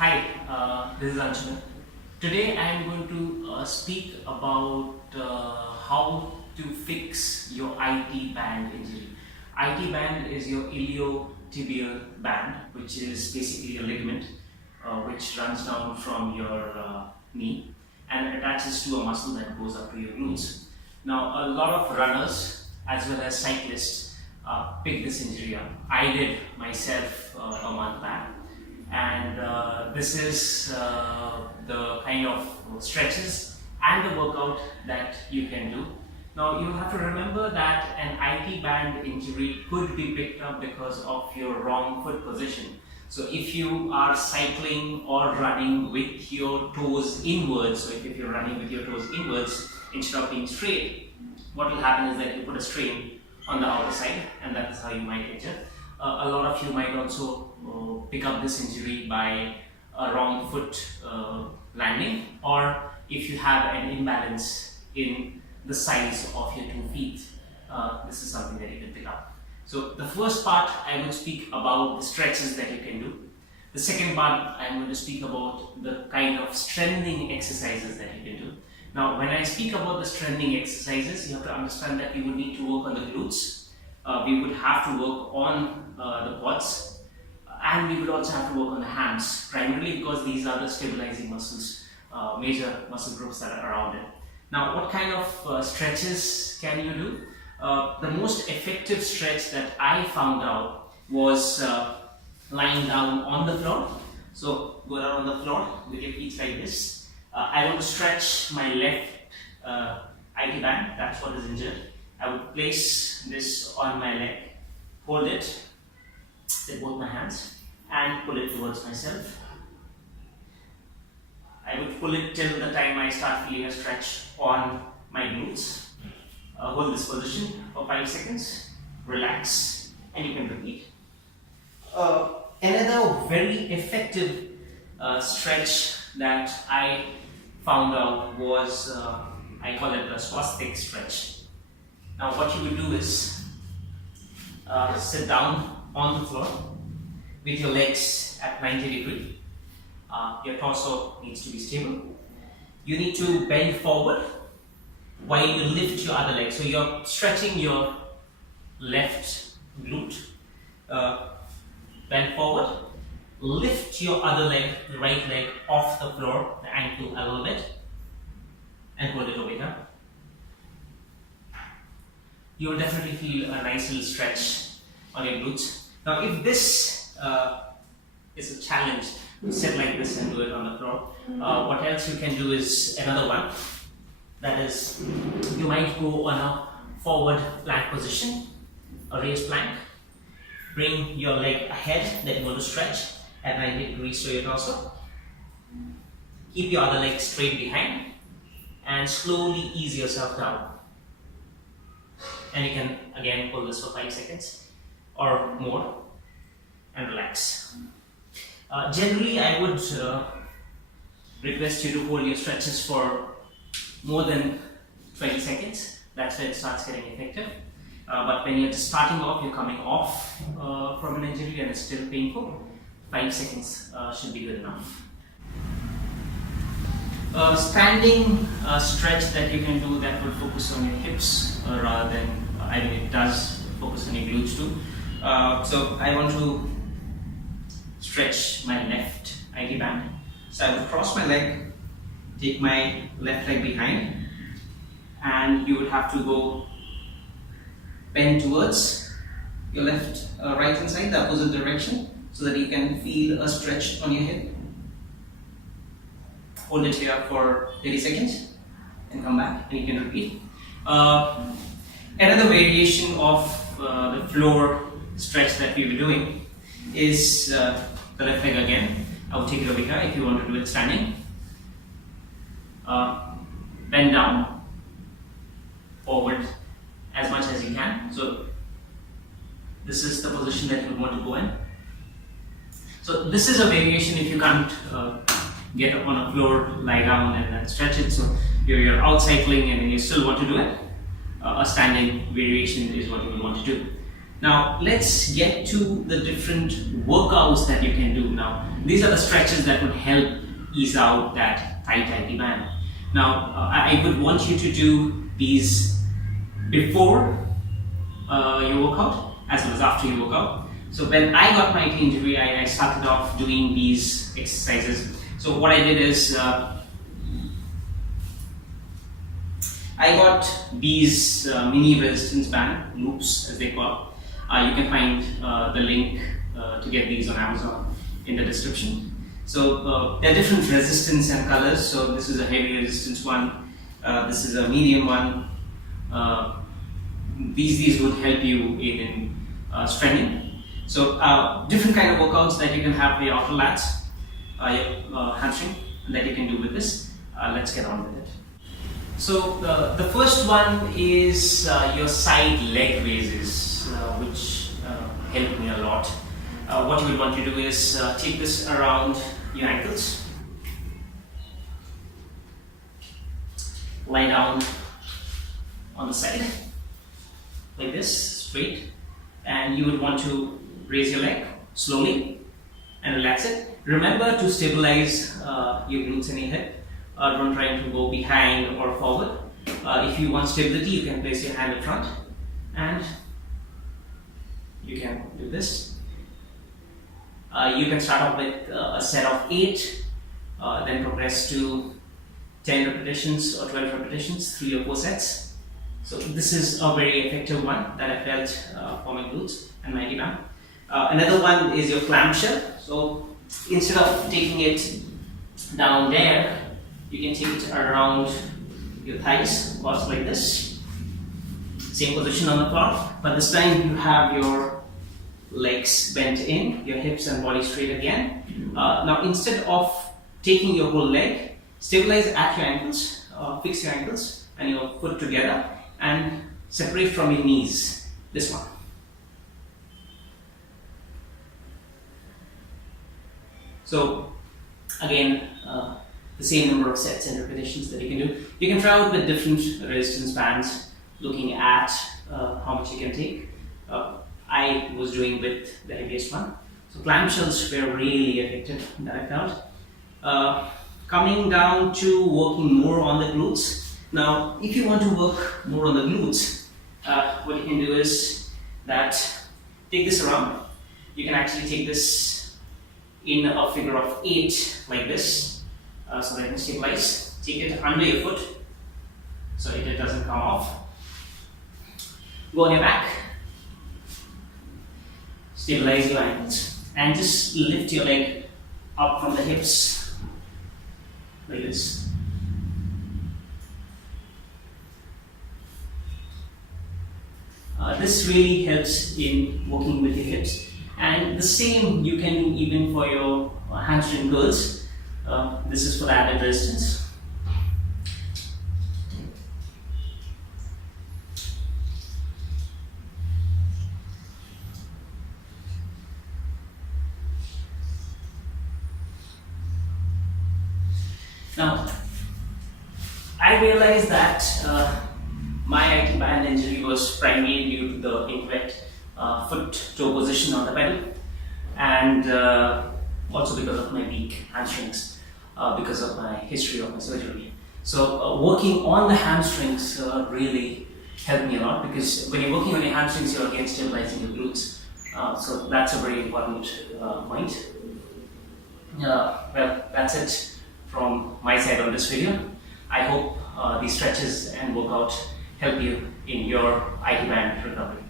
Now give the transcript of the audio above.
Hi, this is Anshul. Today I am going to speak about how to fix your IT band injury. IT band is your iliotibial band, which is basically a ligament which runs down from your knee and attaches to a muscle that goes up to your glutes. Now, a lot of runners as well as cyclists pick this injury up. I did myself a month back, and this is the kind of stretches and the workout that you can do. Now, you have to remember that an IT band injury could be picked up because of your wrong foot position. So if you are cycling or running with your toes inwards, so if you're running with your toes inwards instead of being straight, what will happen is that you put a strain on the outer side, and that is how you might injure. A lot of you might also pick up this injury by a wrong foot landing, or if you have an imbalance in the size of your 2 feet, this is something that you can pick up. So the first part, I will speak about the stretches that you can do. The second part, I'm going to speak about the kind of strengthening exercises that you can do. Now, when I speak about the strengthening exercises, you have to understand that we would need to work on the glutes, we would have to work on the quads, and we would also have to work on the hams, primarily because these are the stabilizing muscles, major muscle groups that are around it. Now, what kind of stretches can you do? The most effective stretch that I found out was lying down on the floor. So go down on the floor with your feet like this. I want to stretch my left IT band, that's what is injured. I would place this on my leg, hold it with both my hands and pull it towards myself. I would pull it till the time I start feeling a stretch on my glutes. Hold this position for 5 seconds, relax, and you can repeat. Another very effective stretch that I found out was, I call it the swastik stretch. Now what you would do is sit down on the floor with your legs at 90 degrees. Your torso needs to be stable. You need to bend forward while you lift your other leg. So you're stretching your left glute, bend forward, lift your other leg, the right leg, off the floor, the ankle a little bit, and hold it over here. You will definitely feel a nice little stretch on your glutes. Now, if this is a challenge, sit like this and do it on the floor. What else you can do is another one. That is, you might go on a forward plank position, a raised plank. Bring your leg ahead that you want to stretch at 90 degrees to your torso. Keep your other leg straight behind and slowly ease yourself down. And you can again pull this for 5 seconds or more and relax. Generally, I would request you to hold your stretches for more than 20 seconds. That's where it starts getting effective. But when you're just starting off, you're coming off from an injury and it's still painful, 5 seconds should be good enough. Standing stretch that you can do that will focus on your hips rather than, it does focus on your glutes too. So I want to stretch my left IT band. So I would cross my leg, take my left leg behind, and you would have to go bend towards your left, right hand side, the opposite direction, so that you can feel a stretch on your hip. Hold it here for 30 seconds and come back, and you can repeat. Another variation of the floor stretch that we were doing is the left leg again. I will take it over here if you want to do it standing. Bend down, forward as much as you can. So this is the position that you want to go in. So this is a variation if you can't get on a floor, lie down and then stretch it. So you're out cycling and then you still want to do it. A standing variation is what you will want to do. Now let's get to the different workouts that you can do. Now these are the stretches that would help ease out that tight IT band. Now, I would want you to do these before your workout as well as after your workout. So when I got my IT injury, I started off doing these exercises. So what I did is I got these mini resistance band loops, as they call. You can find the link to get these on Amazon in the description. So there are different resistance and colors. So this is a heavy resistance one. This is a medium one. These would help you in strengthening. So different kind of workouts that you can have for your upper lats, your hamstring, that you can do with this. Let's get on with it. So the first one is your side leg raises, which helped me a lot. What you would want to do is take this around your ankles, lie down on the side like this, straight, and you would want to raise your leg slowly and relax it. Remember to stabilize your glutes and your hip. Don't try to go behind or forward. If you want stability, you can place your hand in front and you can do this. You can start off with a set of 8, then progress to 10 repetitions or 12 repetitions, 3 or 4 sets. So this is a very effective one that I felt for my glutes and my band. Another one is your clamshell. So instead of taking it down there, you can take it around your thighs, just like this. Same position on the floor, but this time you have your legs bent in, your hips and body straight again. Now instead of taking your whole leg, stabilize at your ankles, fix your ankles and your foot together and separate from your knees. This one. So again, the same number of sets and repetitions that you can do. You can try out with different resistance bands, looking at how much you can take. I was doing with the heaviest one. So clamshells were really effective that I felt. Coming down to working more on the glutes. Now, if you want to work more on the glutes, what you can do is that take this around. You can actually take this in a figure of 8 like this. So that you can stabilize. Take it under your foot so it doesn't come off. Go on your back, stabilize your ankles, and just lift your leg up from the hips like this. This really helps in working with your hips, and the same you can do even for your hamstring curls. This is for added resistance. Now, I realized that my IT band injury was primarily due to the incorrect foot-toe position on the pedal, and also because of my weak hamstrings, because of my history of my surgery. So working on the hamstrings really helped me a lot, because when you're working on your hamstrings, you're again stabilizing your glutes. So that's a very important point. Well, that's it from my side on this video. I hope these stretches and workout help you in your IT band recovery.